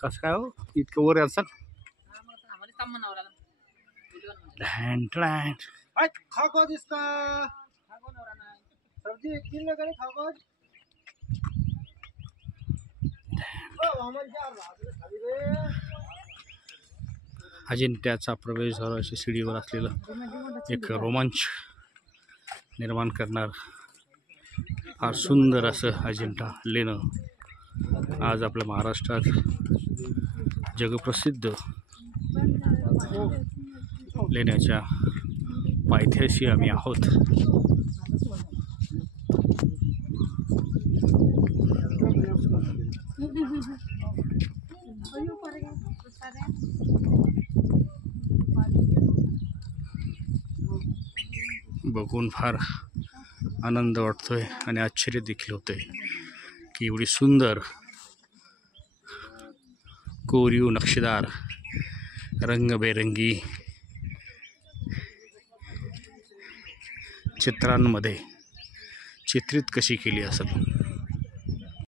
कसं काय हो इतकं वर असेल खाको जिसका सब्जी किन करे खाको अजिंठ्याचा प्रवेश झाला अशी शिडीवर असलेलं एक रोमांच निर्माण करणार फार सुंदर असं अजिंठा लेणं आज आपल्या महाराष्ट्रात जगप्रसिद्ध लेण्याच्या पायथ्याशी आम्ही आहोत. बघून फार आनंद वाटतोय आणि आश्चर्य देखील होतंय की एवढी सुंदर कोरीव नक्षीदार रंगबेरंगी चित्रांमध्ये चित्रित कशी केली असेल.